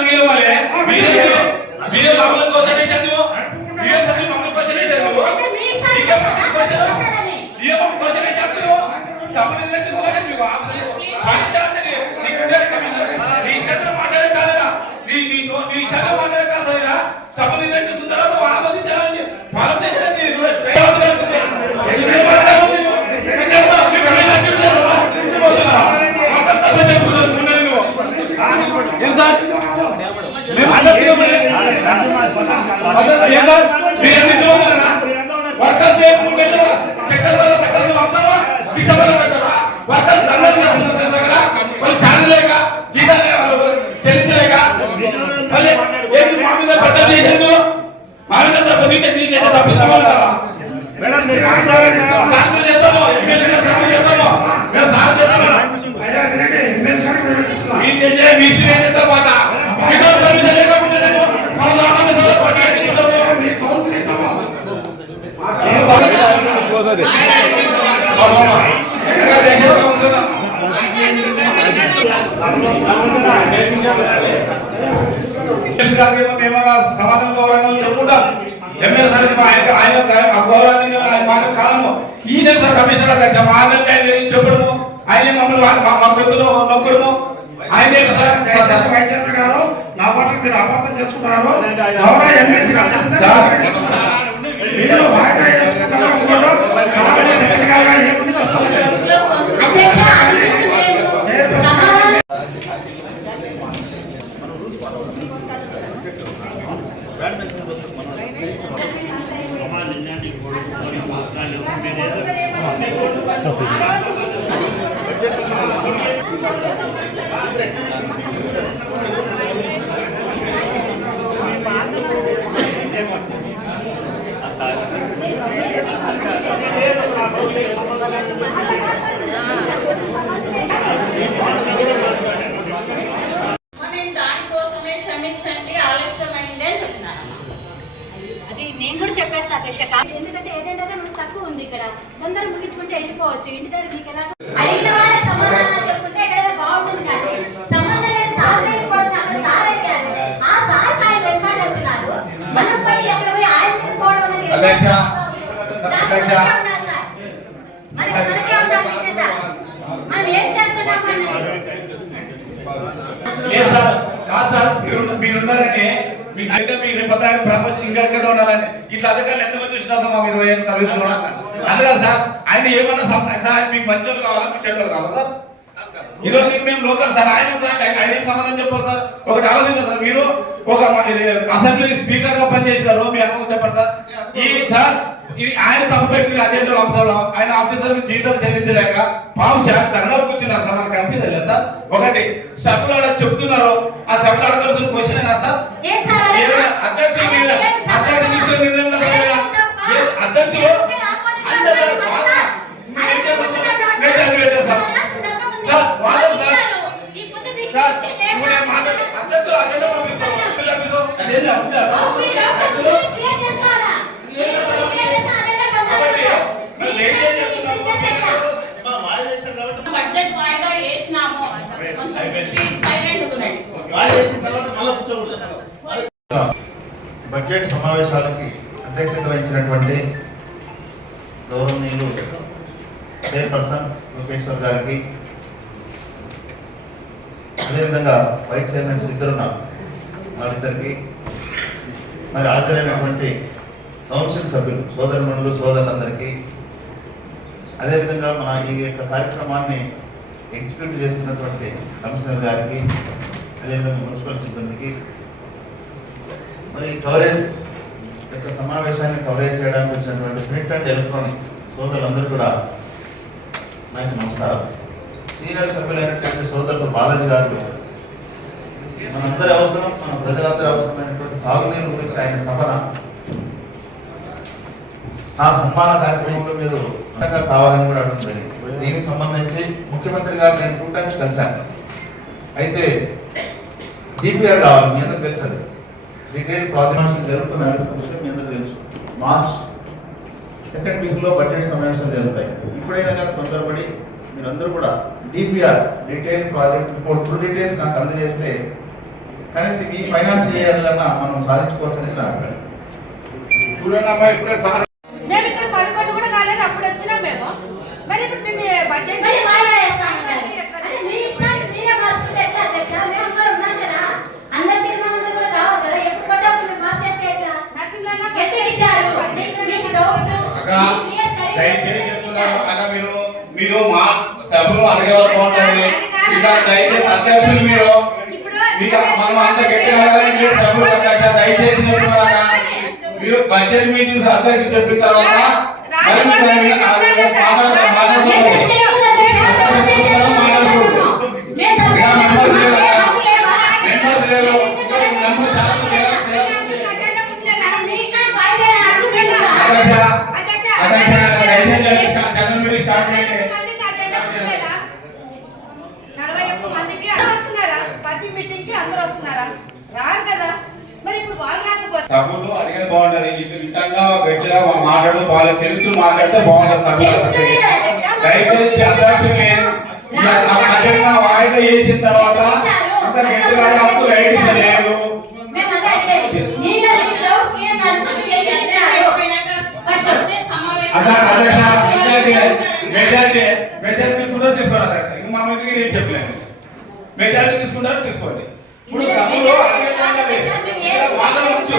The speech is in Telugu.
మీరు మరి. మీరే తల్లి మమ్మల్ని కోసం చేశారు నువ్వు. నీకే మమ్మల్ని కోసం నీకే మమ్మల్ని కోసం చేశారు నువ్వు. సభని ఎందుకు తీసుకోవాలి నువ్వు? సాధించాలని నీకు ఉండే కమిషన్. నీ ఇష్టంతో మాట్లాడే కాదురా. నీ నీ నో- నీ ఇష్టంతో మాట్లాడే కాదురా. సభని ఎందుకు తీసుకుంటారో నువ్వు ఆలోచించాలని ఫాలో చేసేది నువ్వు. ఎన్ని మాట్లాడావు నువ్వు? ఎన్ని చేస్తావు? నీ వెళ్ళి చెప్తావా? పోతున్నా. మాట్లాడతా చెప్తున్నాను ముందే నువ్వు. ఏం సార్? మేము అందరికీ మరి. సార్? మీరు ఎన్ని చూడాలన్నా? వర్కర్ చేయకుండా పెట్టారా? సెక్టర్ వల్ల పెట్టాలి పంపారా? డిసెంబర్ పెట్టారా? వర్కర్ దండలు చేస్తున్నారు దగ్గర. వాళ్ళు శాలరీ లేక, జీతాలు లేక, వాళ్ళు చెల్లించలేక. మళ్ళీ ఏంటి మా మీద పెద్ద చేసిండు? మా మీద తప్పు నీచే నీచే తప్పించుకోవాలంటారా? మేడం మీరు. మేము చేసే మీ చేద్దాం మాట. మీకు పర్మిషన్ లేకపోతే నేను మన రామాన్ని చదువు పట్టుకొని చెప్తాము. మీ కౌన్సిల్ ఇస్తామా? సమాధానం గౌరవం చెప్పుకుంటాం ఎమ్మెల్యే సార్ ఆయన ఆయన గౌరవాన్ని ఆయన మాట కాలము ఈయన సార్ కమిషనర్ ఆయన చెప్పడము ఆయన మమ్మల్ని మా గొంతులో నొక్కడము ఆయనే సార్ గారు నా మాట మీరు అపార్థం చేసుకుంటున్నారు గౌరవ ఎమ్మెల్సీ గారు సార్. మీరు వాయిదా వేసుకుంటారు అనుకోవడం కాబట్టి టెక్నికల్గా ఏముంది చెప్తాను. నేను దానికోసమే క్షమించండి ఆలస్యం అది నేను కూడా చెప్పేస్తా అధ్యక్ష. కానీ ఎందుకంటే ఏజెండా మనకు తక్కువ ఉంది ఇక్కడ. తొందర ముగించుకుంటే వెళ్ళిపోవచ్చు. ఇంటి దగ్గర మీకు ఎలా అడిగిన వాళ్ళ సమాధానం చెప్పుకుంటే ఎక్కడైనా బాగుంటుంది కానీ సంబంధం లేని సార్ వెళ్ళిపోవడం అక్కడ సార్ అడిగారు. ఆ సార్ ఆయన రెస్పాండ్ అవుతున్నారు. మనం పోయి అక్కడ పోయి ఆయన మీద పోవడం అనేది అధ్యక్ష, దానికి అధ్యక్ష. మనకే ఉండాలి సార్. మనకి మనకే ఉండాలి విజ్ఞత. మనం ఏం చేస్తున్నాము అన్నది. లేదు సార్ కాదు సార్ మీరు మీరున్నారని మీకు అయితే మీరు పద్నాలుగు ప్రమోషన్ ఇంకా ఎక్కడ ఉండాలని ఇట్లా అధికారులు ఎంతమంది చూసినా మా ఇరవై ఏళ్ళు సర్వీస్ అందుకని సార్ ఆయన ఏమన్నా సం- సార్ మీకు మంచోళ్ళు కావాలా మీకు చెడ్డోళ్ళు కావాలా సార్? ఈ రోజు మేము లోకల్ సార్ ఆయన ఆయన ఏం సమాధానం చెప్పారు సార్? ఒకటి ఆలోచించారు సార్ మీరు ఒక అసెంబ్లీ స్పీకర్గా పనిచేసినారు మీ అమ్మకు చెప్పండి సార్. ఈ సార్ ఇది ఆయన తప్పు పెట్టిన అజెండా అంశాలు ఆయన ఆఫీసర్ జీతాలు చెల్లించలేక పాము శాఖ దండలు కూర్చున్నారు సార్ నాకు కనిపించలేదు సార్. ఒకటి సభ్యులు చెప్తున్నారు ఆ సభ్యులు అడగాల్సిన క్వశ్చన్ అయినా సార్ సార్ అధ్యక్షుడు తీసుకునే నిర్ణయం ఎట్లా? బడ్జెట్ వాయిదా వేసినాము కొంచెం ప్లీజ్ సైలెంట్ ఉండండి. బడ్జెట్ సమావేశాలకి అధ్యక్షత వహించినటువంటి గౌరవనీయులు చైర్పర్సన్ లోకేశ్వర్ గారికి అదేవిధంగా వైస్ చైర్మన్ సిద్ధరున్న వారిద్దరికి మరి హాజరైనటువంటి కౌన్సిల్ సభ్యులు సోదరుమణులు సోదరులందరికీ అదేవిధంగా మన ఈ యొక్క కార్యక్రమాన్ని ఎగ్జిక్యూట్ చేస్తున్నటువంటి కమిషనర్ గారికి అదేవిధంగా మున్సిపల్ సిబ్బందికి మరి కవరేజ్ యొక్క సమావేశాన్ని కవరేజ్ చేయడానికి వచ్చినటువంటి ప్రింట్ అండ్ ఎలక్ట్రానిక్ సోదరులందరూ కూడా నాకు నమస్కారం. సీనియర్ సభ్యులైనటువంటి సోదరులు బాలాజీ గారు మనందరి అవసరం మన ప్రజలందరి అవసరమైనటువంటి తాగునీరు గురించి ఆయన తపన. ఆ సన్మాన కార్యక్రమంలో మీరు అంతగా కావాలని కూడా అడుగుతుంది దీనికి సంబంధించి ముఖ్యమంత్రి గారు నేను టూ టైమ్స్ కలిశాను. అయితే డిపిఆర్ కావాలి మీ అందరూ తెలుసు అది రిటైల్ ప్రాజెక్ట్స్ జరుగుతున్నాయి విషయం మీ అందరూ తెలుసు. మార్చ్ సెకండ్ వీక్లో బడ్జెట్ సమావేశాలు జరుగుతాయి. ఇప్పుడైనా కానీ తొందరపడి మీరందరూ కూడా DPR retail project report full details నాకు అందజేస్తే కనీసం ఈ ఫైనాన్స్ చేయాలన్నా మనం సాధించుకోవచ్చు అనేది నా అభిప్రాయం. చూడండి అమ్మా ఇప్పుడే మా సభ్యులు అడిగేవారు బాగుంటుంది ఇక దయచేసి అధ్యక్షులు మీరు మీకు మనం అంత గట్టిగా మీరు సభ్యులు అధ్యక్ష దయచేసి చెప్తున్నారా మీరు బడ్జెట్ మీటింగ్స్ అధ్యక్షులు చెప్పిన తర్వాత మీద మాట్లాడతారు మాట్లాడతారు ఎంత చేయాలి అధ్యక్ష? ఎంత చేయాలి అధ్యక్ష? మేము తప్పు ఇలా మెంబర్స్ లేరు కదా? మాకు లేవా? మెంబర్స్ లేరు. ఇంకా మెంబర్స్ చాలా మంది లేరు. అది మీ ఇష్టానికి వాయిదా వేసుకుంటుందా? అధ్యక్ష అధ్యక్ష దయచేసి జనరల్ మీటింగ్ స్టార్ట్ చేయండి నలభై ఒక్క మందికి అందరూ వస్తున్నారా ప్రతి మీటింగ్కి అందరూ వస్తున్నారా రారు కదా మరి ఇప్పుడు వాళ్ళు రాకపోతే సభ్యులు అడిగేది బాగుంటది నిజంగా గట్టిగా మాట్లాడు వాళ్ళకి తెలుసు మాట్లాడితే బాగుంటది? దయచేసి అధ్యక్షుల వాయిదా చేసిన తర్వాత అంత గట్టిగా రైట్స్ లేదు అదే మెజార్టీ మెజార్టీ తీసుకుంటారు తీసుకోండి అధ్యక్ష ఇంక మా మీదకి నేను చెప్పలేను మెజార్టీ తీసుకుంటారు తీసుకోండి ఇప్పుడు ఏ- వాళ్ళ నుంచి